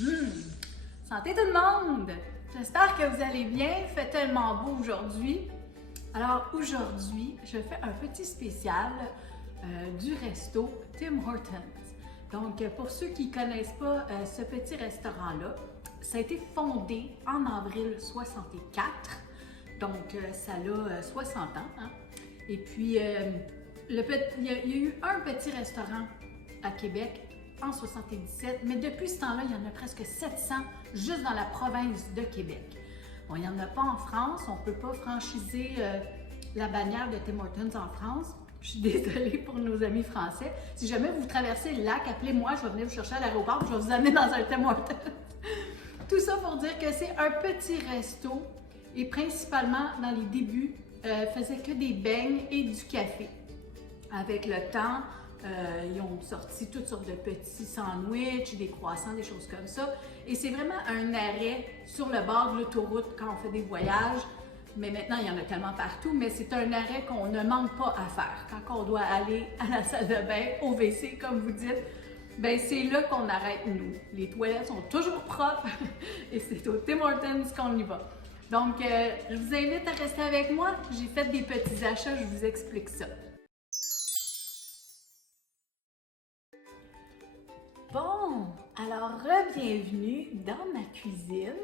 Hmm. Santé tout le monde! J'espère que vous allez bien, il fait tellement beau aujourd'hui. Alors aujourd'hui, je fais un petit spécial du resto Tim Hortons. Donc pour ceux qui ne connaissent pas ce petit restaurant-là, ça a été fondé en avril 64, donc ça a 60 ans. Hein? Et puis il y a eu un petit restaurant à Québec en 77, mais depuis ce temps-là, il y en a presque 700 juste dans la province de Québec. Bon, il n'y en a pas en France, on ne peut pas franchiser la bannière de Tim Hortons en France. Je suis désolée pour nos amis français. Si jamais vous traversez le lac, appelez-moi, je vais venir vous chercher à l'aéroport, je vais vous amener dans un Tim Hortons. Tout ça pour dire que c'est un petit resto et principalement dans les débuts, faisait que des beignes et du café. Avec le temps, ils ont sorti toutes sortes de petits sandwichs, des croissants, des choses comme ça. Et c'est vraiment un arrêt sur le bord de l'autoroute quand on fait des voyages. Mais maintenant, il y en a tellement partout, mais c'est un arrêt qu'on ne manque pas à faire. Quand on doit aller à la salle de bain, au WC, comme vous dites, ben c'est là qu'on arrête nous. Les toilettes sont toujours propres et c'est au Tim Hortons qu'on y va. Donc, je vous invite à rester avec moi. J'ai fait des petits achats, je vous explique ça. Bon, alors bienvenue dans ma cuisine.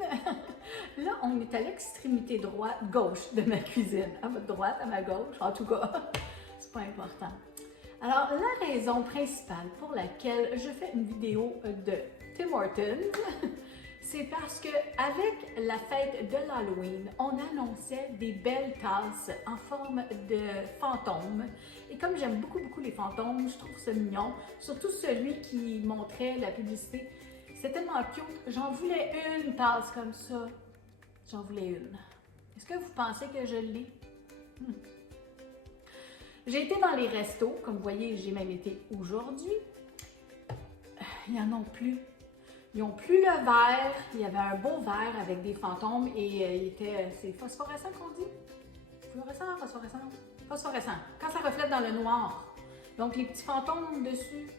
Là, on est à l'extrémité gauche de ma cuisine. À votre droite, à ma gauche, en tout cas, c'est pas important. Alors, la raison principale pour laquelle je fais une vidéo de Tim Hortons, c'est parce que avec la fête de l'Halloween, on annonçait des belles tasses en forme de fantômes. Et comme j'aime beaucoup les fantômes, je trouve ça mignon, surtout celui qui montrait la publicité. C'est tellement cute. J'en voulais une tasse comme ça. J'en voulais une. Est-ce que vous pensez que je l'ai? J'ai été dans les restos, comme vous voyez, j'ai même été aujourd'hui. Ils n'en ont plus. Ils n'ont plus le verre. Il y avait un beau verre avec des fantômes et c'est phosphorescent qu'on dit? Fluorescent, phosphorescent? Phosphorescent. Quand ça reflète dans le noir. Donc les petits fantômes dessus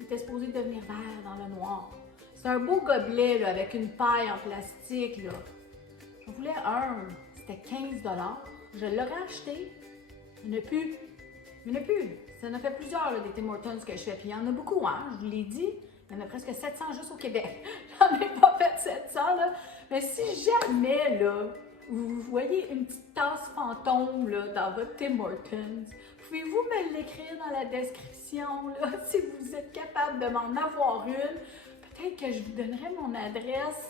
étaient supposés devenir verts dans le noir. C'est un beau gobelet là, avec une paille en plastique. J'en voulais un. C'était 15 $. Je l'aurais acheté. Il n'y en a plus. Il n'y en a plus. Ça en a fait plusieurs là, des Tim Hortons que je fais. Puis il y en a beaucoup, hein? Je vous l'ai dit. Il y en a presque 700 juste au Québec. J'en ai pas fait 700, là. Mais si jamais, là, vous voyez une petite tasse fantôme, là, dans votre Tim Hortons, pouvez-vous me l'écrire dans la description, là, si vous êtes capable de m'en avoir une? Peut-être que je vous donnerai mon adresse.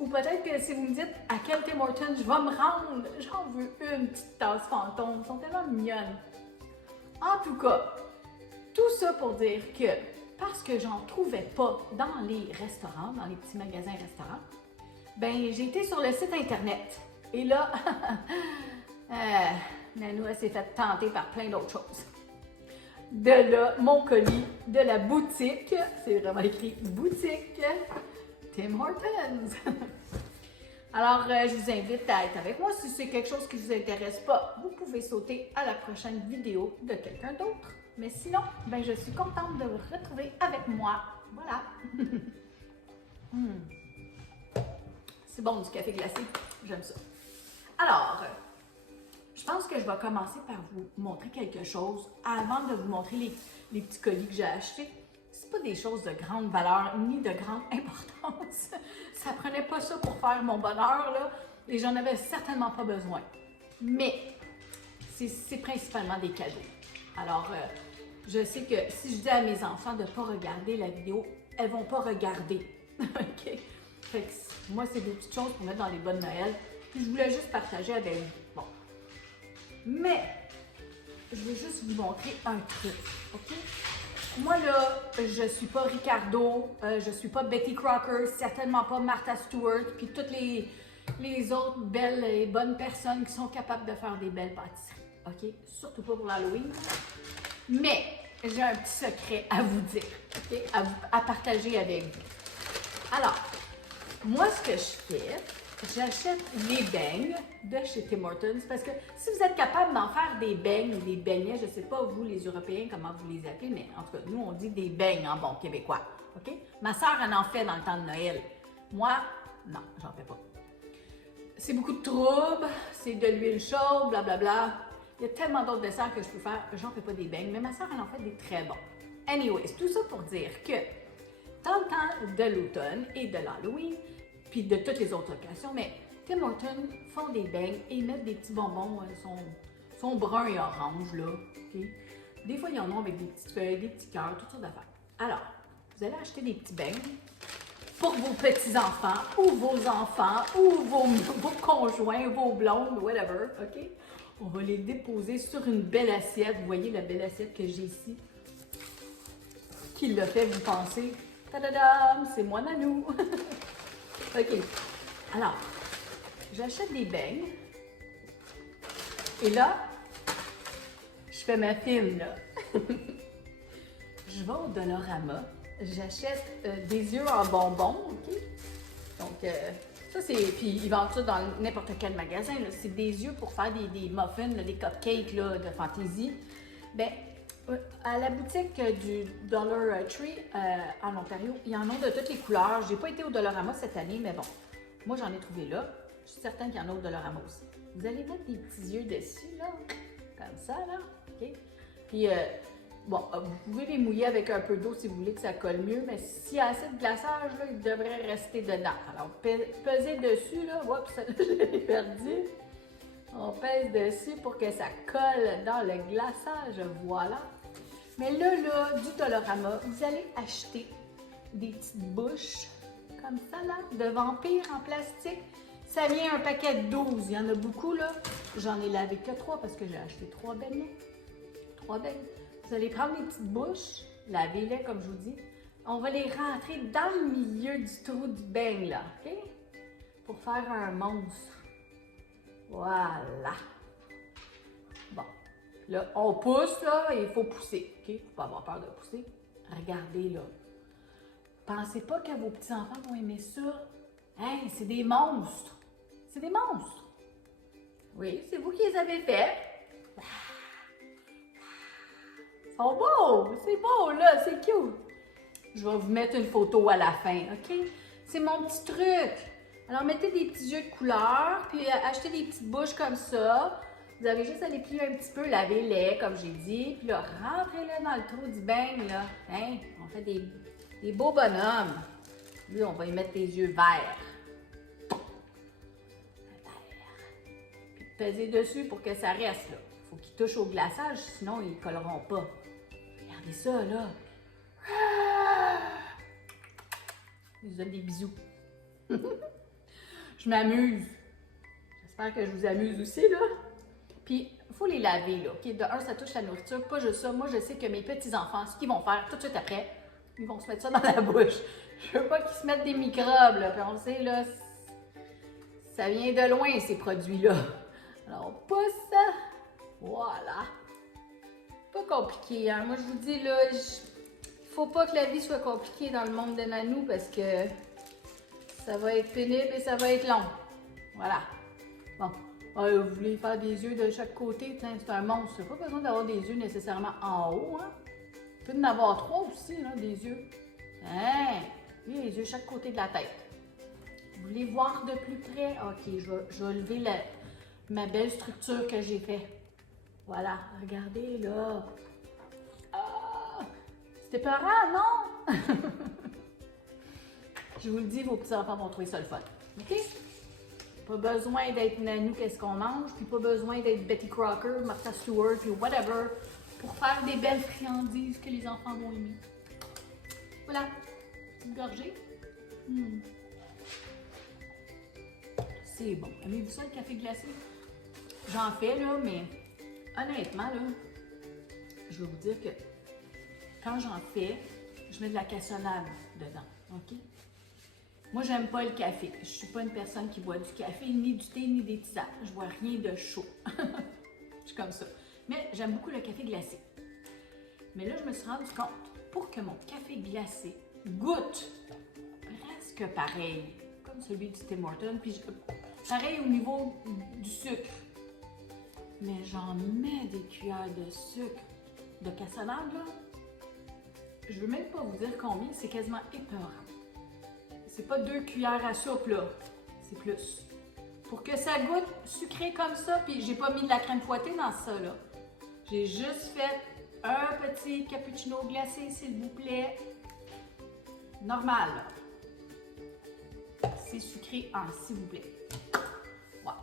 Ou peut-être que si vous me dites à quel Tim Hortons je vais me rendre, j'en veux une petite tasse fantôme. Elles sont tellement mignonnes. En tout cas, tout ça pour dire que parce que j'en trouvais pas dans les restaurants, dans les petits magasins restaurants, ben j'ai été sur le site internet. Et là, Nanou s'est fait tenter par plein d'autres choses. De là, mon colis de la boutique, c'est vraiment écrit boutique Tim Hortons. Alors, je vous invite à être avec moi. Si c'est quelque chose qui ne vous intéresse pas, vous pouvez sauter à la prochaine vidéo de quelqu'un d'autre. Mais sinon, ben, je suis contente de vous retrouver avec moi. Voilà. C'est bon du café glacé. J'aime ça. Alors, je pense que je vais commencer par vous montrer quelque chose avant de vous montrer les petits colis que j'ai achetés. C'est pas des choses de grande valeur ni de grande importance. Ça prenait pas ça pour faire mon bonheur, là, et j'en avais certainement pas besoin. Mais c'est principalement des cadeaux. Alors, je sais que si je dis à mes enfants de ne pas regarder la vidéo, elles vont pas regarder. OK? Fait que moi, c'est des petites choses pour mettre dans les bonnes Noël. Puis je voulais juste partager avec vous. Bon. Mais, je vais juste vous montrer un truc. OK? Moi, là, je suis pas Ricardo, je suis pas Betty Crocker, certainement pas Martha Stewart, puis toutes les autres belles et bonnes personnes qui sont capables de faire des belles pâtisseries. OK? Surtout pas pour l'Halloween. Mais, j'ai un petit secret à vous dire, OK? À partager avec vous. Alors, moi, ce que je fais, j'achète les beignes de chez Tim Hortons parce que si vous êtes capable d'en faire des beignes ou des beignets, je ne sais pas vous les Européens comment vous les appelez, mais en tout cas, nous on dit des beignes en bon québécois, OK? Ma soeur en fait dans le temps de Noël. Moi, non, j'en fais pas. C'est beaucoup de troubles, c'est de l'huile chaude, blablabla. Il y a tellement d'autres desserts que je peux faire, j'en fais pas des beignes, mais ma soeur, elle en fait des très bons. Anyways, tout ça pour dire que dans le temps de l'automne et de l'Halloween, puis de toutes les autres occasions, mais Tim Hortons font des beignes et mettent des petits bonbons, sont bruns et oranges, là. Okay? Des fois, ils en ont avec des petites feuilles, des petits cœurs, toutes sortes d'affaires. Alors, vous allez acheter des petits beignes pour vos petits-enfants, ou vos enfants, ou vos conjoints, vos blondes, whatever, OK? On va les déposer sur une belle assiette. Vous voyez la belle assiette que j'ai ici? Qui l'a fait, vous pensez? Tadadam! C'est moi, Nanou! OK. Alors, j'achète des beignes. Et là, je fais ma fine, là. Je vais au Dollarama. J'achète des œufs en bonbons, OK? Donc, ça, c'est... Puis, ils vendent ça dans n'importe quel magasin, là. C'est des œufs pour faire des muffins, là, des cupcakes, là, de fantaisie. Bien, à la boutique du Dollar Tree en Ontario, il y en a de toutes les couleurs. J'ai pas été au Dollarama cette année, mais bon, moi, j'en ai trouvé là. Je suis certaine qu'il y en a au Dollarama aussi. Vous allez mettre des petits œufs dessus, là, comme ça, là, OK? Puis, bon, vous pouvez les mouiller avec un peu d'eau si vous voulez que ça colle mieux, mais s'il y a assez de glaçage, là, il devrait rester dedans. Alors, pesez dessus, là. Oups, je l'ai perdu. On pèse dessus pour que ça colle dans le glaçage, voilà. Mais là, du Dollarama, vous allez acheter des petites bouches, comme ça, là, de vampires en plastique. Ça vient un paquet de 12, il y en a beaucoup, là. J'en ai lavé que 3 parce que j'ai acheté 3 beignets. 3 beignes. Vous allez prendre les petites bouches, lavez-les comme je vous dis. On va les rentrer dans le milieu du trou du beigne, là, OK? Pour faire un monstre. Voilà. Bon. Là, on pousse, là, et il faut pousser, OK? Faut pas avoir peur de pousser. Regardez, là. Pensez pas que vos petits-enfants vont aimer ça. Hey, c'est des monstres. C'est des monstres. Oui, c'est vous qui les avez faits. Ils sont beaux, c'est beau là, c'est cute. Je vais vous mettre une photo à la fin, OK? C'est mon petit truc. Alors, mettez des petits yeux de couleur, puis achetez des petites bouches comme ça. Vous avez juste à les plier un petit peu, lavez-les, comme j'ai dit. Puis là, rentrez-les dans le trou du beigne, là. Hein? On fait des beaux bonhommes. Lui, on va y mettre des yeux verts. Puis pesez dessus pour que ça reste, là. Faut qu'ils touchent au glaçage, sinon ils ne colleront pas. Regardez ça, là. Je vous donne des bisous. Je m'amuse. J'espère que je vous amuse aussi, là. Puis, il faut les laver, là. OK? De un, ça touche la nourriture. Pas juste ça. Moi, je sais que mes petits-enfants, ce qu'ils vont faire tout de suite après, ils vont se mettre ça dans la bouche. Je veux pas qu'ils se mettent des microbes, là. Puis on sait, là, ça vient de loin, ces produits-là. Alors, on pousse ça. Voilà. Pas compliqué, hein. Moi, je vous dis, là, il faut pas que la vie soit compliquée dans le monde de Nanou parce que ça va être pénible et ça va être long. Voilà. Bon. Vous voulez faire des yeux de chaque côté, c'est un monstre. Pas besoin d'avoir des yeux nécessairement en haut, hein. Vous pouvez en avoir 3 aussi, là, des yeux. Hein? Oui, les yeux de chaque côté de la tête. Vous voulez voir de plus près? OK, je vais lever ma belle structure que j'ai faite. Voilà, regardez là. Ah! C'était peurant, non? Je vous le dis, vos petits-enfants vont trouver ça le fun. OK? Pas besoin d'être Nanou, qu'est-ce qu'on mange, puis pas besoin d'être Betty Crocker, Martha Stewart, puis whatever, pour faire des belles friandises que les enfants vont aimer. Voilà, une gorgée. C'est bon. Aimez-vous ça, le café glacé? J'en fais, là, mais honnêtement, là, je vais vous dire que quand j'en fais, je mets de la cassonade dedans, OK? Moi, j'aime pas le café. Je suis pas une personne qui boit du café, ni du thé, ni des tisanes. Je bois rien de chaud. Je suis comme ça. Mais j'aime beaucoup le café glacé. Mais là, je me suis rendu compte, pour que mon café glacé goûte presque pareil, comme celui du Tim Hortons, puis pareil au niveau du sucre. Mais j'en mets des cuillères de sucre de cassonade, là. Je veux même pas vous dire combien, c'est quasiment épeurant. C'est pas 2 cuillères à soupe, là. C'est plus. Pour que ça goûte sucré comme ça, puis j'ai pas mis de la crème fouettée dans ça, là. J'ai juste fait un petit cappuccino glacé, s'il vous plaît. Normal, là. C'est sucré en s'il vous plaît. Voilà.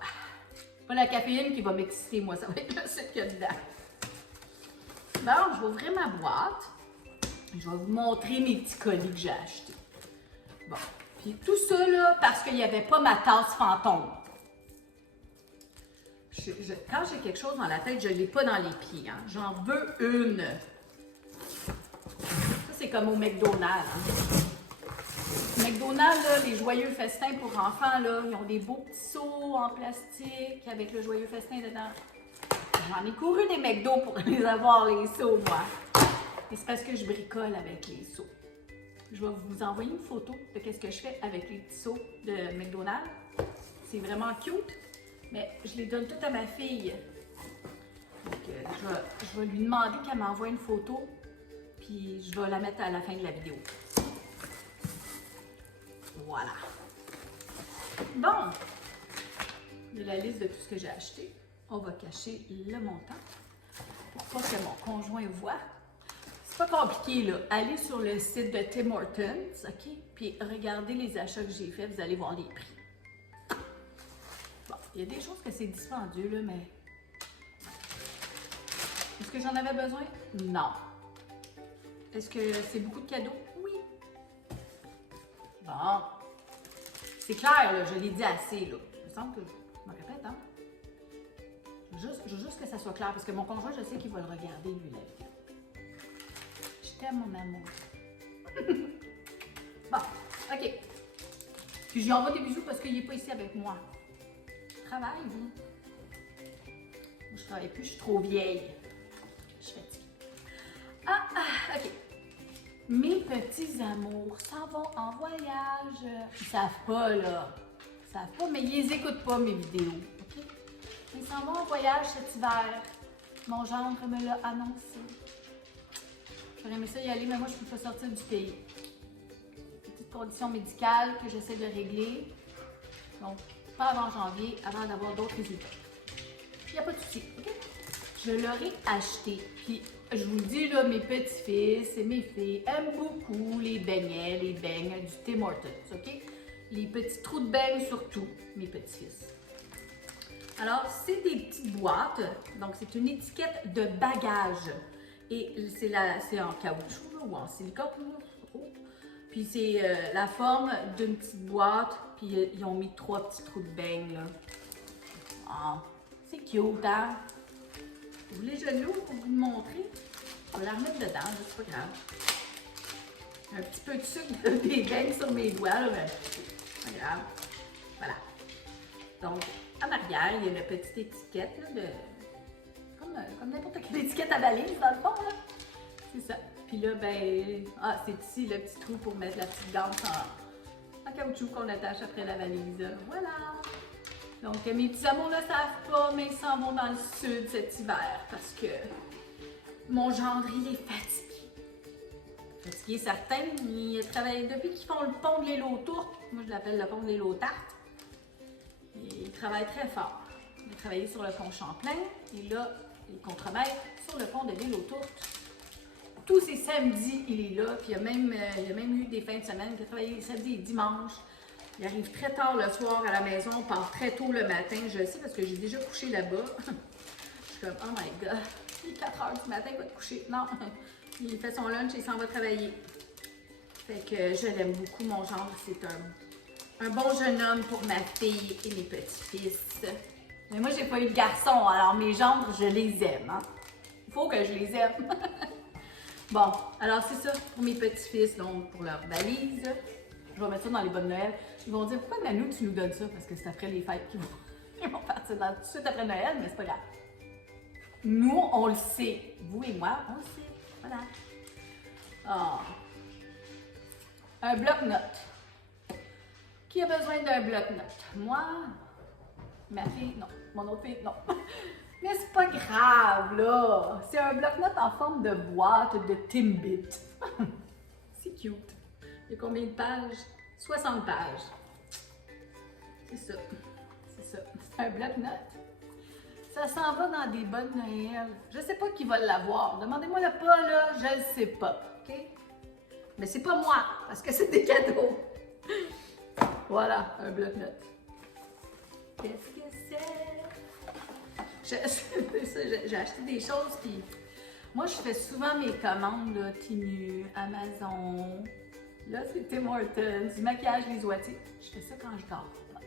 Pas la caféine qui va m'exciter, moi, ça va être le sucre qu'il y a dedans. Bon, je vais ouvrir ma boîte. Je vais vous montrer mes petits colis que j'ai achetés. Bon, puis tout ça, là, parce qu'il n'y avait pas ma tasse fantôme. Quand j'ai quelque chose dans la tête, je ne l'ai pas dans les pieds. Hein. J'en veux une. Ça, c'est comme au McDonald's. Hein. McDonald's, là, les joyeux festins pour enfants, là, ils ont des beaux petits seaux en plastique avec le joyeux festin dedans. J'en ai couru des McDo pour les avoir, les seaux, moi. Et c'est parce que je bricole avec les seaux. Je vais vous envoyer une photo de ce que je fais avec les petits seaux de McDonald's. C'est vraiment cute. Mais je les donne toutes à ma fille. Donc, je vais lui demander qu'elle m'envoie une photo, puis je vais la mettre à la fin de la vidéo. Voilà. Bon, de la liste de tout ce que j'ai acheté, on va cacher le montant pour pas que mon conjoint voit. C'est pas compliqué, là. Allez sur le site de Tim Hortons, OK? Puis regardez les achats que j'ai faits, vous allez voir les prix. Bon, il y a des choses que c'est dispendieux, là, mais... Est-ce que j'en avais besoin? Non. Est-ce que c'est beaucoup de cadeaux? Oui. Bon. C'est clair, là, je l'ai dit assez, là. Il me semble que je me répète, hein? Je veux juste que ça soit clair, parce que mon conjoint, je sais qu'il va le regarder, lui, la vidéo. Je t'aime, mon amour. Bon, OK. Puis je lui envoie des bisous parce qu'il n'est pas ici avec moi. Travaille, lui. Moi, je travaille plus, je suis trop vieille. Je suis fatiguée. OK. Mes petits amours s'en vont en voyage. Ils savent pas, là. Ils savent pas, mais ils les écoutent pas, mes vidéos. OK? Ils s'en vont en voyage cet hiver. Mon gendre me l'a annoncé. J'aurais aimé ça y aller, mais moi, je ne peux pas sortir du pays. Petite condition médicale que j'essaie de régler. Donc, pas avant janvier, avant d'avoir d'autres résultats. Il n'y a pas de souci, OK? Je l'aurais acheté. Puis, je vous le dis, là, mes petits-fils et mes filles aiment beaucoup les beignets, les beignes du Tim Hortons, OK? Les petits trous de beignes surtout, mes petits-fils. Alors, c'est des petites boîtes. Donc, c'est une étiquette de bagage. Et c'est en caoutchouc là, ou en silicone. Puis, c'est la forme d'une petite boîte. Puis, ils ont mis 3 petits trous de beignes, là. Ah, c'est cute, hein? Vous voulez que je l'ouvre pour vous le montrer? Je vais la remettre dedans, c'est pas grave. Un petit peu de sucre des beignes sur mes doigts, là, mais c'est pas grave. Voilà. Donc, en arrière, il y a une petite étiquette, là, de... comme n'importe quelle étiquette à valise, dans le fond, là. C'est ça. Puis là, ben... Ah, c'est ici le petit trou pour mettre la petite ganse en caoutchouc qu'on attache après la valise. Voilà! Donc, mes petits amours ne savent pas, mais ils s'en vont dans le sud cet hiver parce que mon gendre, il est fatigué. Fatigué, certain. Il travaille depuis qu'ils font le pont de l'île aux tourtes. Moi, je l'appelle le pont de l'île aux tartes. Il travaille très fort. Il a travaillé sur le pont Champlain et là, il contremaître sur le pont de l'île aux tourtes. Tous ces samedis, il est là. Puis il y a même eu des fins de semaine qu'il a travaillé samedi et dimanche. Il arrive très tard le soir à la maison, part très tôt le matin. Je le sais parce que j'ai déjà couché là-bas. Je suis comme, oh my god, il est 4 heures du matin, il va te coucher. Non, il fait son lunch et il s'en va travailler. Fait que je l'aime beaucoup, mon gendre. C'est un bon jeune homme pour ma fille et mes petits-fils. Mais moi, j'ai pas eu de garçon, alors mes gendres, je les aime. Hein? Il faut que je les aime. Bon, alors c'est ça pour mes petits-fils, donc pour leur valise. Je vais mettre ça dans les bonnes Noël. Ils vont dire, pourquoi Nanou, tu nous donnes ça? Parce que c'est après les fêtes qu'ils vont partir tout de suite après Noël, mais c'est pas grave. Nous, on le sait. Vous et moi, on le sait. Voilà. Oh. Un bloc-notes. Qui a besoin d'un bloc-notes? Moi? Ma fille? Non. Mon autre fille? Non. Mais c'est pas grave, là. C'est un bloc-notes en forme de boîte de Timbit. C'est cute. Il y a combien de pages? 60 pages. C'est ça. C'est ça. C'est un bloc-notes. Ça s'en va dans des bonnes Noël. Je sais pas qui va l'avoir. Demandez-moi le pas, là, je le sais pas. OK? Mais c'est pas moi, parce que c'est des cadeaux. Voilà, un bloc-notes. Qu'est-ce que c'est? J'ai acheté des choses qui... Moi, je fais souvent mes commandes, là, Temu, Amazon. Là, c'est Tim Hortons, du maquillage les oitiers. Je fais ça quand je dors pas.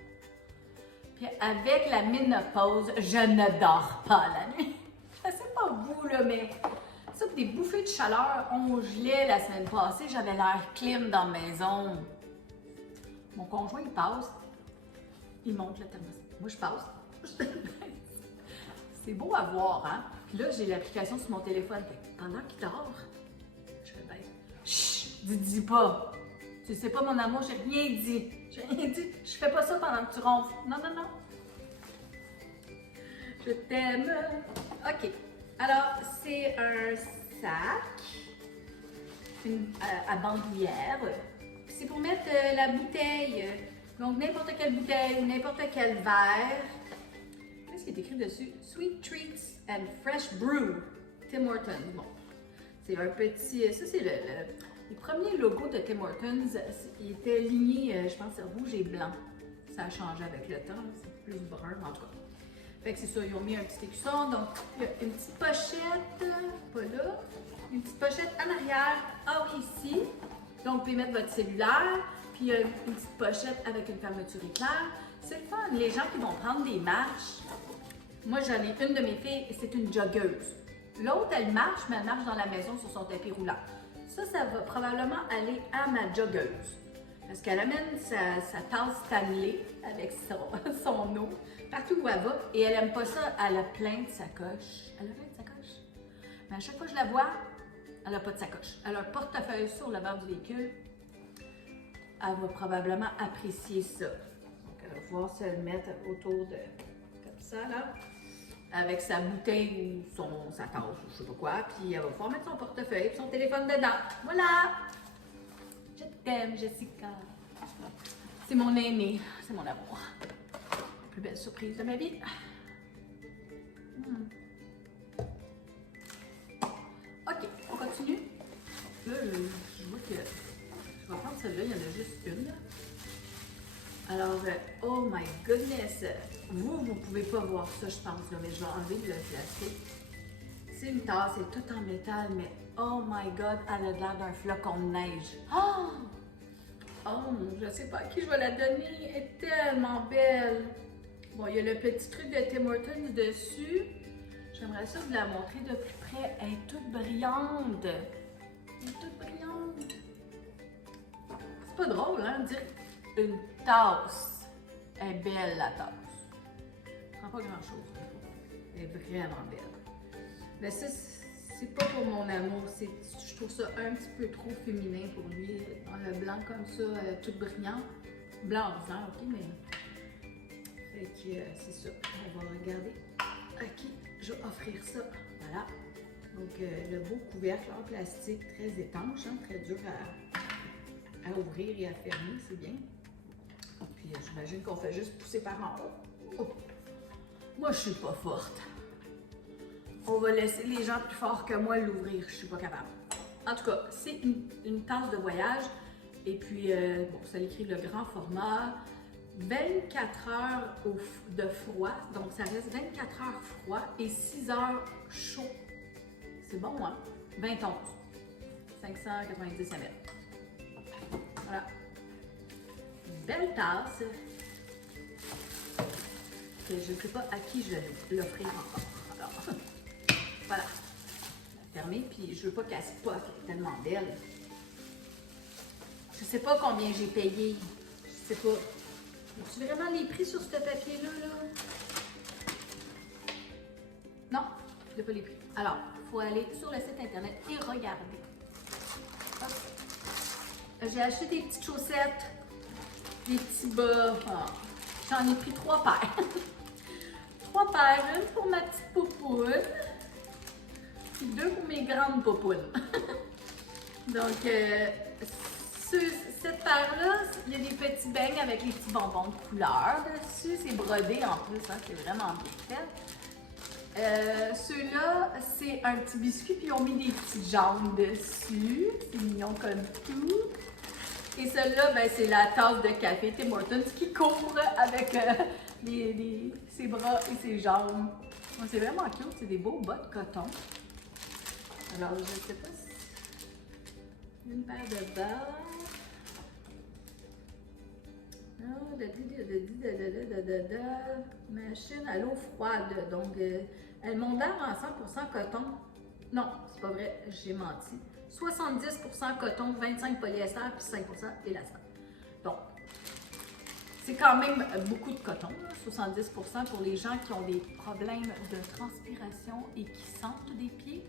Puis avec la ménopause, je ne dors pas la nuit. Je sais pas vous, là, mais ça, des bouffées de chaleur, on gelait la semaine passée, j'avais l'air clim dans la maison. Mon conjoint, il passe, il monte le thermostat. Moi, je passe. C'est beau à voir, hein? Puis là, j'ai l'application sur mon téléphone. Pendant qu'il dort, je fais bien. Chut! Dis pas. Tu sais pas, mon amour, j'ai rien dit. J'ai rien dit. Je fais pas ça pendant que tu ronfles. Non, non, non. Je t'aime. OK. Alors, c'est un sac à bandoulière. C'est pour mettre la bouteille. Donc, n'importe quelle bouteille ou n'importe quel verre. Qu'est-ce qui est écrit dessus? Sweet Treats and Fresh Brew. Tim Hortons. Bon. C'est un petit... Ça, c'est les premiers logos de Tim Hortons. Ils étaient lignés, je pense, rouge et blanc. Ça a changé avec le temps. C'est plus brun, en tout cas. Fait que c'est ça, ils ont mis un petit écusson. Donc, il y a une petite pochette, pas là. Une petite pochette en arrière. Ah oui, ici. Donc, vous pouvez mettre votre cellulaire. Puis, il y a une petite pochette avec une fermeture éclair. C'est le fun. Les gens qui vont prendre des marches. Moi, j'en ai une de mes filles, c'est une joggeuse. L'autre, elle marche, mais elle marche dans la maison sur son tapis roulant. Ça va probablement aller à ma joggeuse. Parce qu'elle amène sa tasse Stanley avec son eau partout où elle va. Et elle aime pas ça, elle a plein de sacoches. Elle a plein de sacoches. Mais à chaque fois que je la vois, elle n'a pas de sacoche. Elle a un portefeuille sur le bord du véhicule. Elle va probablement apprécier ça. Donc, elle va pouvoir se le mettre autour de... comme ça, là. Avec sa bouteille ou sa tasse ou je sais pas quoi. Puis elle va pouvoir mettre son portefeuille et son téléphone dedans. Voilà! Je t'aime, Jessica. C'est mon aîné. C'est mon amour. La plus belle surprise de ma vie. OK, on continue. Là, je vois que... Je vais prendre celle-là, il y en a juste une. Alors, oh my goodness! Vous ne pouvez pas voir ça, je pense, là, mais je vais enlever le plastique. C'est une tasse, c'est tout en métal, mais oh my god, elle a l'air d'un flocon de neige. Oh! Oh, je sais pas à qui je vais la donner, elle est tellement belle. Bon, il y a le petit truc de Tim Hortons dessus. J'aimerais ça vous la montrer de plus près. Elle est toute brillante. Elle est toute brillante. C'est pas drôle, hein, de dire une tasse. Elle est belle, la tasse. Elle prend pas grand-chose. Elle est vraiment belle. Mais ça, c'est pas pour mon amour. Je trouve ça un petit peu trop féminin pour lui. Dans le blanc comme ça, tout brillant. Blanc ordinaire, ok, mais... Fait que c'est ça. On va regarder à qui je vais offrir ça. Voilà. Donc, le beau couvercle en plastique, très étanche, hein, très dur à ouvrir et à fermer, c'est bien. Puis, j'imagine qu'on fait juste pousser par en haut. Oh. Moi, je suis pas forte. On va laisser les gens plus forts que moi l'ouvrir. Je suis pas capable. En tout cas, c'est une tasse de voyage. Et puis, bon, ça écrit le grand format. 24 heures de froid. Donc, ça reste 24 heures froid et 6 heures chaud. C'est bon, hein? 20 onces. 590 ml. Voilà. Belle tasse. Je ne sais pas à qui je vais l'offrir encore. Alors, voilà. Fermée, puis je veux pas qu'elle se poque. Elle est tellement belle. Je sais pas combien j'ai payé. Je sais pas. As-tu vraiment les prix sur ce papier-là, là? Non, je n'ai pas les prix. Alors, il faut aller sur le site internet et regarder. J'ai acheté des petites chaussettes, des petits bas. Oh. J'en ai pris 3 paires. 3 paires, une pour ma petite poupoune, puis 2 pour mes grandes poupounes. Donc, celles Cette paire-là, il y a des petits beignes avec les petits bonbons de couleur dessus. C'est brodé en plus, hein, c'est vraiment bien fait. Ceux-là, c'est un petit biscuit, puis ils ont mis des petites jambes dessus. C'est mignon comme tout. Et celle-là, ben, c'est la tasse de café Tim Hortons qui couvre avec ses bras et ses jambes. C'est vraiment cute, c'est des beaux bas de coton. Alors, je ne sais pas si... Une paire de bas. Machine à l'eau froide. Donc, elles mondèrent en 100% coton. Non, c'est pas vrai, j'ai menti. 70% coton, 25% polyester, puis 5% élastique. Donc, c'est quand même beaucoup de coton, là, 70% pour les gens qui ont des problèmes de transpiration et qui sentent des pieds.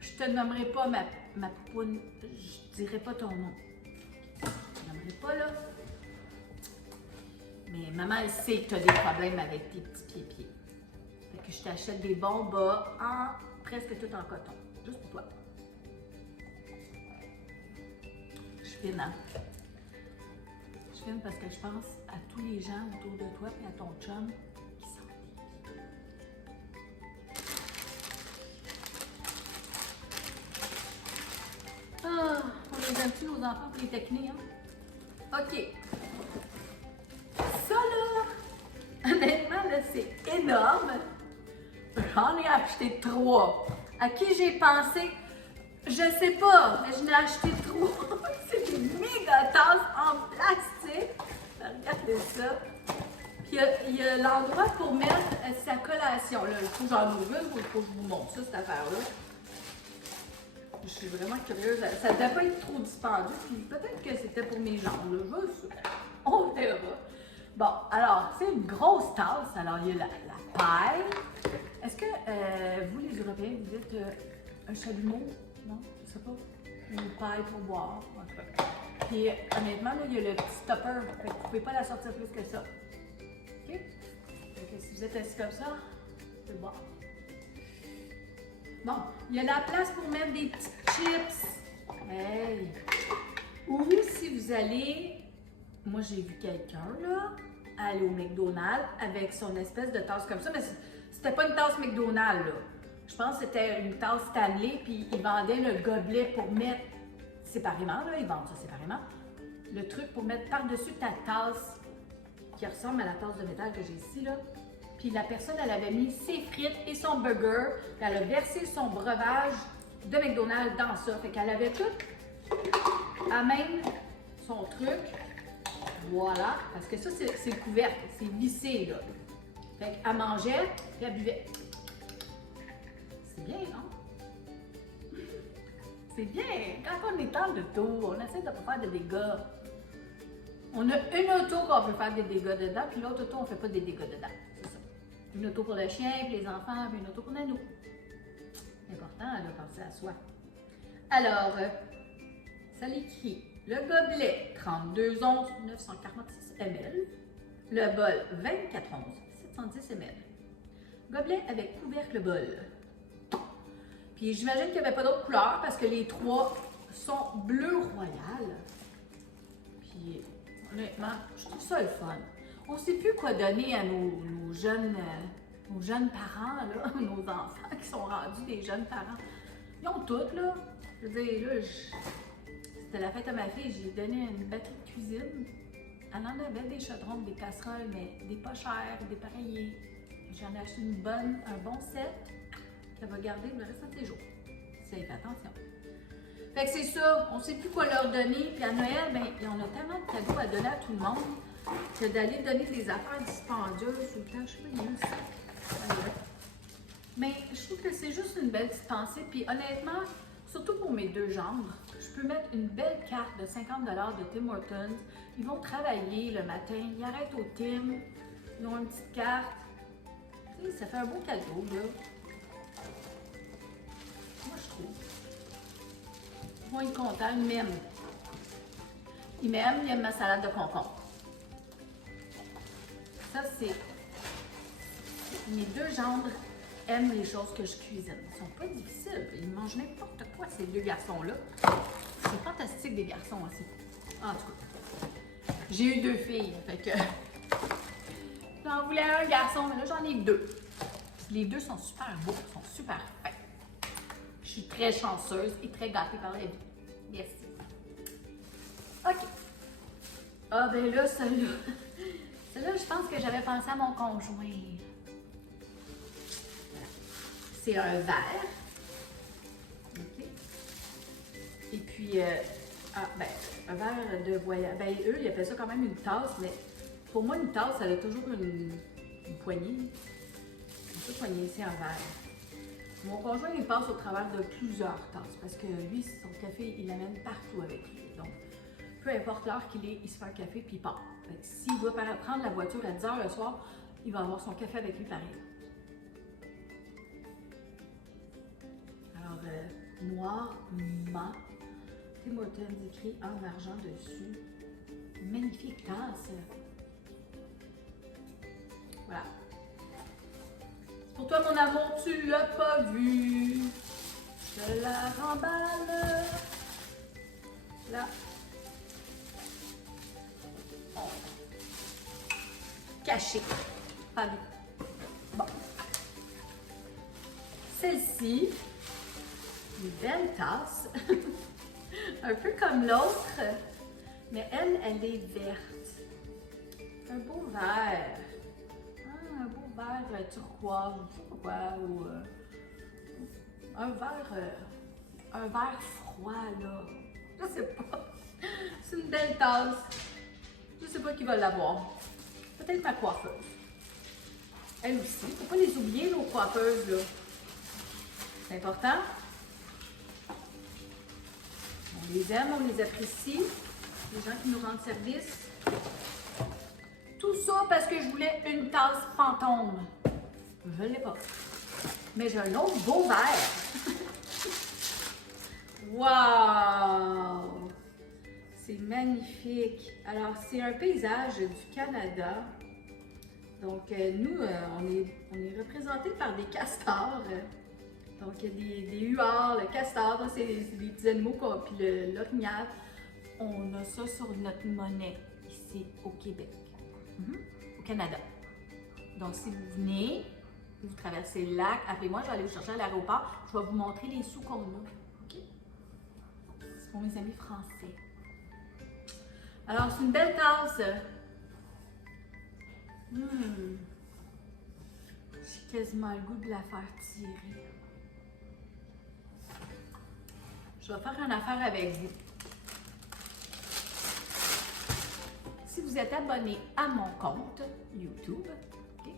Je te nommerai pas ma poupoune, je dirai pas ton nom. Je te nommerai pas là. Mais maman, elle sait que tu as des problèmes avec tes petits pieds. Fait que je t'achète des bons bas en presque tout en coton. Juste pour toi. Je fine, hein? Je fine parce que je pense à tous les gens autour de toi et à ton chum qui sentent tes pieds. Ah, on les aime-tu, nos enfants, pour les techniques, hein? OK. Ça, là, honnêtement, là, c'est énorme. J'en ai acheté 3. À qui j'ai pensé? Je sais pas, mais je n'ai acheté 3. C'est des méga tasses en plastique. Regardez ça. Puis il y a l'endroit pour mettre sa collation. Là, il faut que j'en ouvre une, il faut que je vous montre ça, cette affaire-là. Je suis vraiment curieuse. Ça ne devait pas être trop dispendieux, puis peut-être que c'était pour mes jambes. Là. On verra. Bon, alors, c'est une grosse tasse. Alors, il y a la paille. Est-ce que vous, les Européens, vous dites un chalumeau? Non? Je sais pas. Une paille pour boire. En tout cas. Puis, honnêtement, là, il y a le petit stopper. Fait que vous ne pouvez pas la sortir plus que ça. OK? Fait que si vous êtes assis comme ça, vous pouvez boire. Bon, il y a la place pour mettre des petits chips. Hey! Ou si vous allez... Moi, j'ai vu quelqu'un, là, aller au McDonald's avec son espèce de tasse comme ça, mais c'était pas une tasse McDonald's, là. Je pense que c'était une tasse Stanley, puis ils vendaient le gobelet pour mettre séparément, là, ils vendent ça séparément. Le truc pour mettre par-dessus ta tasse, qui ressemble à la tasse de métal que j'ai ici, là. Puis la personne, elle avait mis ses frites et son burger, puis elle a versé son breuvage de McDonald's dans ça. Fait qu'elle avait tout à même son truc. Voilà, parce que ça, c'est le couvercle, c'est vissé, là. Fait qu'elle mangeait, puis elle buvait. C'est bien, non? C'est bien. Quand on est en auto, on essaie de ne pas faire de dégâts. On a une auto qu'on peut faire des dégâts dedans, puis l'autre auto, on ne fait pas des dégâts dedans. C'est ça. Une auto pour le chien, puis les enfants, puis une auto pour nous. C'est important de penser à soi. Alors, ça l'écrit. Le gobelet, 32 onces, 946 ml. Le bol, 24 onces, 710 ml. Gobelet avec couvercle bol. Puis j'imagine qu'il n'y avait pas d'autres couleurs parce que les 3 sont bleu royal. Puis honnêtement, je trouve ça le fun. On ne sait plus quoi donner à nos jeunes parents, là, nos enfants qui sont rendus des jeunes parents. Ils ont toutes, là. Je veux dire, là, c'était la fête à ma fille, j'ai donné une batterie de cuisine. Elle en avait des chaudrons, des casseroles, mais des pas chères, des pareillés. J'en ai acheté un bon set qu'elle va garder le reste de ses jours. Si elle fait attention. Fait que c'est ça, on ne sait plus quoi leur donner. Puis à Noël, ben, on a tellement de cadeaux à donner à tout le monde que d'aller donner des affaires dispendieuses tout le temps, je sais pas, il y a ça. Mais je trouve que c'est juste une belle petite pensée. Puis honnêtement, surtout pour mes 2 jambes, je peux mettre une belle carte de 50$ de Tim Hortons. Ils vont travailler le matin, ils arrêtent au Tim, ils ont une petite carte. Tu sais, ça fait un beau cadeau, là. Moi, je trouve. Ils vont être contents, ils m'aiment. Ils aiment ma salade de concombre. Ça, c'est... Mes 2 gendres aiment les choses que je cuisine. Ils sont pas difficiles. Ils mangent n'importe quoi, ces 2 garçons-là. c'est fantastique des garçons aussi. En tout cas, j'ai eu 2 filles, fait que j'en voulais un garçon, mais là j'en ai 2. Les 2 sont super beaux, sont super fins. Je suis très chanceuse et très gâtée par la vie. Yes. OK. Ah ben là, celle-là, je pense que j'avais pensé à mon conjoint. C'est un verre. OK. Et puis, un verre de voyage. Ben, eux, ils appellent ça quand même une tasse, mais pour moi, une tasse, elle a toujours une poignée. Une poignée ici, un verre. Mon conjoint, il passe au travers de plusieurs tasses parce que lui, son café, il l'amène partout avec lui. Donc, peu importe l'heure qu'il est, il se fait un café puis il part. S'il doit prendre la voiture à 10 h le soir, il va avoir son café avec lui pareil. Alors, noir, mat, Tim Hortons écrit en argent dessus. Magnifique tasse. Voilà. Pour toi, mon amour, tu l'as pas vu. Je la remballe. Là. Oh. Caché. Pas vu. Bon. Celle-ci, une belle tasse. Un peu comme l'autre, mais elle est verte. Un beau vert. Un beau vert turquoise, je sais pas quoi, ou un verre froid, là. Je sais pas. C'est une belle tasse. Je sais pas qui va l'avoir. Peut-être ma coiffeuse. Elle aussi. Faut pas les oublier, nos coiffeuses, là. C'est important. On les aime, on les apprécie. Les gens qui nous rendent service. Tout ça parce que je voulais une tasse fantôme. Je ne l'ai pas. Mais j'ai un autre beau verre. Wow! C'est magnifique. Alors, c'est un paysage du Canada. Donc, nous, on est représentés par des castors. Donc, il y a des huards, le castor, c'est des petits animaux, puis l'orignal. On a ça sur notre monnaie ici au Québec, au Canada. Donc, si vous venez, vous traversez le lac, appelez-moi, je vais aller vous chercher à l'aéroport. Je vais vous montrer les sous qu'on a. OK? C'est pour mes amis français. Alors, c'est une belle tasse. J'ai quasiment le goût de la faire tirer. Je vais faire une affaire avec vous. Si vous êtes abonné à mon compte YouTube, okay,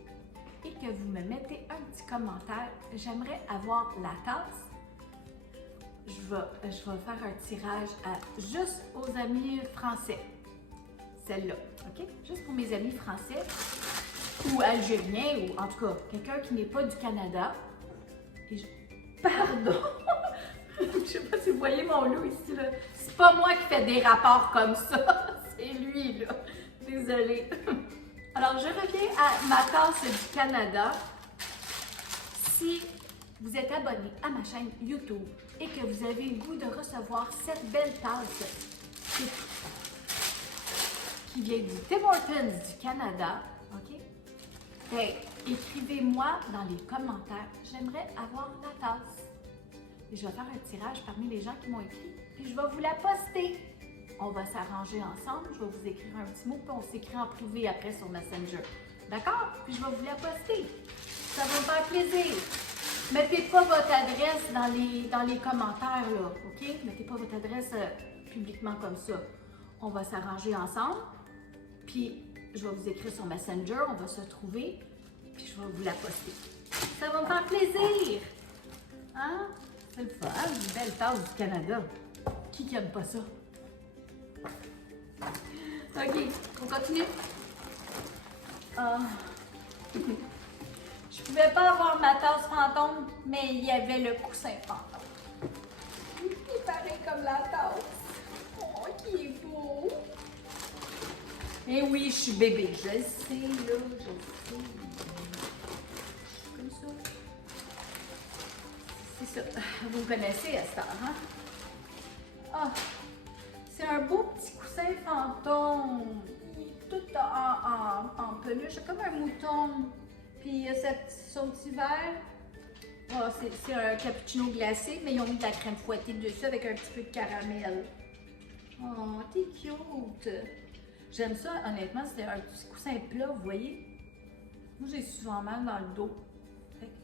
et que vous me mettez un petit commentaire, j'aimerais avoir la tasse. Je vais faire un tirage juste aux amis français. Celle-là, OK? Juste pour mes amis français ou algériens, ou en tout cas, quelqu'un qui n'est pas du Canada. Pardon! Je sais pas si vous voyez mon loup ici, là. C'est pas moi qui fais des rapports comme ça. C'est lui, là. Désolée. Alors, je reviens à ma tasse du Canada. Si vous êtes abonné à ma chaîne YouTube et que vous avez le goût de recevoir cette belle tasse qui vient du Tim Hortons du Canada, OK? Ben, écrivez-moi dans les commentaires. J'aimerais avoir la tasse. Et je vais faire un tirage parmi les gens qui m'ont écrit, puis je vais vous la poster. On va s'arranger ensemble, je vais vous écrire un petit mot, puis on s'écrit en privé après sur Messenger. D'accord? Puis je vais vous la poster. Ça va me faire plaisir. Mettez pas votre adresse dans les commentaires, là, OK? Mettez pas votre adresse publiquement comme ça. On va s'arranger ensemble, puis je vais vous écrire sur Messenger, on va se trouver, puis je vais vous la poster. Ça va me faire plaisir. Hein? C'est le fun, une belle tasse du Canada. Qui n'aime pas ça? OK, on continue. Je pouvais pas avoir ma tasse fantôme, mais il y avait le coussin fantôme. Il est pareil comme la tasse. Oh, qui est beau. Eh oui, je suis bébé, je le sais, là, je le sais. Comme ça. C'est ça. Vous me connaissez à cette heure, hein? Ah, un beau petit coussin fantôme. Il est tout en peluche, comme un mouton. Puis il a son petit verre. Oh, c'est un cappuccino glacé, mais ils ont mis de la crème fouettée dessus avec un petit peu de caramel. Oh, t'es cute! J'aime ça, honnêtement, c'est un petit coussin plat, vous voyez? Moi, j'ai souvent mal dans le dos.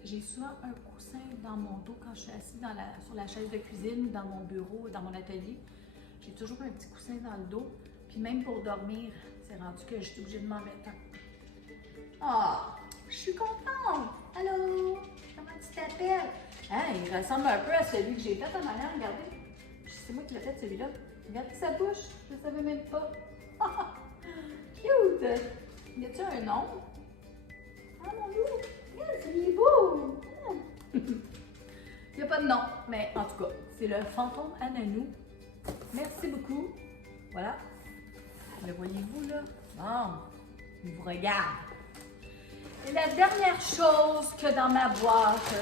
J'ai souvent un coussin dans mon dos quand je suis assise sur la chaise de cuisine, dans mon bureau, dans mon atelier. J'ai toujours un petit coussin dans le dos. Puis même pour dormir, c'est rendu que je suis obligée de m'en mettre un. Ah, je suis contente! Allô? Comment tu t'appelles? Hein, il ressemble un peu à celui que j'ai fait en arrière, regardez. C'est moi qui l'ai fait celui-là. Regardez sa bouche, je ne savais même pas. Cute! Y a-t-il un nom? Ah mon Dieu! Il est beau! Il n'y a pas de nom, mais en tout cas, c'est le fantôme Ananou. Merci beaucoup. Voilà. Le voyez-vous là? Bon, il vous regarde. Et la dernière chose que dans ma boîte,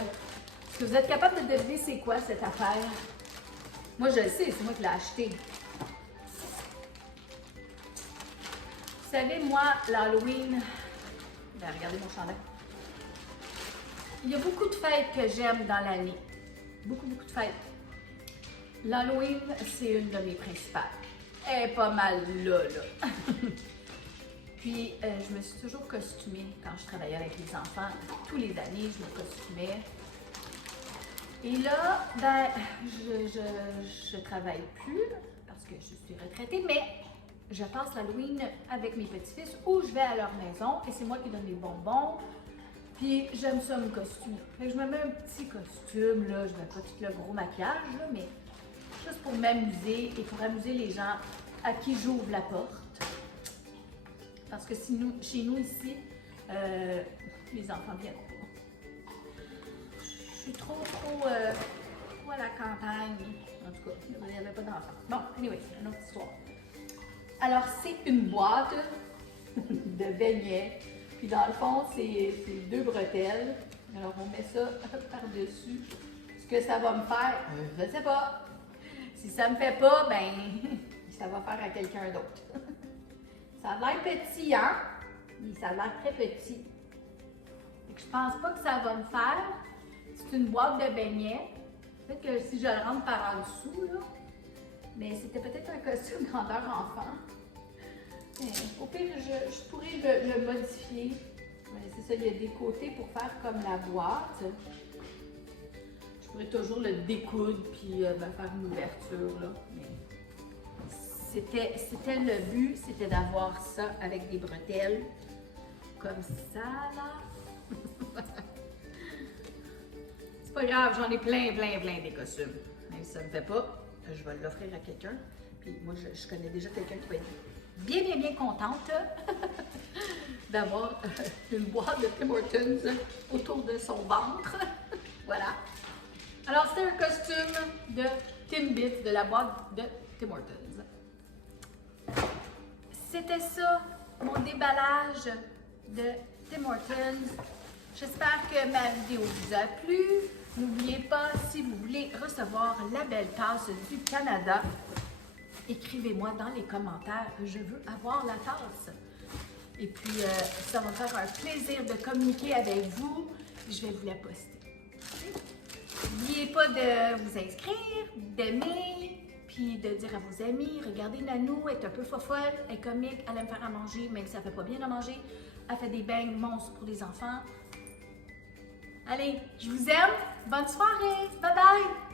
est-ce que vous êtes capable de deviner c'est quoi cette affaire? Moi je le sais, c'est moi qui l'ai acheté. Vous savez, moi, l'Halloween, ben, regardez mon chandail. Il y a beaucoup de fêtes que j'aime dans l'année. Beaucoup de fêtes. L'Halloween, c'est une de mes principales. Elle est pas mal là. Puis, je me suis toujours costumée quand je travaillais avec les enfants. Tous les années, je me costumais. Et là, ben, je travaille plus parce que je suis retraitée, mais je passe l'Halloween avec mes petits-fils ou je vais à leur maison et c'est moi qui donne les bonbons. Puis j'aime ça me costumer. Fait que je me mets un petit costume, là, je mets pas tout le gros maquillage, là, mais juste pour m'amuser et pour amuser les gens à qui j'ouvre la porte. Parce que chez nous ici, les enfants viennent pas. Je suis trop à la campagne. En tout cas, il n'y avait pas d'enfants. Bon, anyway, c'est une autre histoire. Alors, c'est une boîte de beignets. Puis dans le fond, c'est 2 bretelles. Alors, on met ça par-dessus. Ce que ça va me faire, je ne sais pas. Si ça me fait pas, ben, ça va faire à quelqu'un d'autre. Ça a l'air petit, hein? Mais ça a l'air très petit. Je pense pas que ça va me faire. C'est une boîte de beignets. Peut-être que si je le rentre par en dessous, là, mais c'était peut-être un costume grandeur enfant. Mais au pire, je pourrais le modifier. Ouais, c'est ça, il y a des côtés pour faire comme la boîte. Je pourrais toujours le découdre puis faire une ouverture, là. Mais c'était le but, c'était d'avoir ça avec des bretelles. Comme ça, là. C'est pas grave, j'en ai plein des costumes. Même si ça me fait pas, je vais l'offrir à quelqu'un. Puis moi, je connais déjà quelqu'un qui va être bien contente d'avoir une boîte de Tim Hortons autour de son ventre. Voilà. Alors, c'est un costume de Timbits, de la boîte de Tim Hortons. C'était ça, mon déballage de Tim Hortons. J'espère que ma vidéo vous a plu. N'oubliez pas, si vous voulez recevoir la belle tasse du Canada, écrivez-moi dans les commentaires, je veux avoir la tasse. Et puis, ça va me faire un plaisir de communiquer avec vous. Je vais vous la poster. N'oubliez pas de vous inscrire, d'aimer, puis de dire à vos amis, regardez Nanou, elle est un peu fofolle, elle est comique, elle aime faire à manger, même si elle ne fait pas bien à manger. Elle fait des beignes monstres pour les enfants. Allez, je vous aime. Bonne soirée. Bye bye.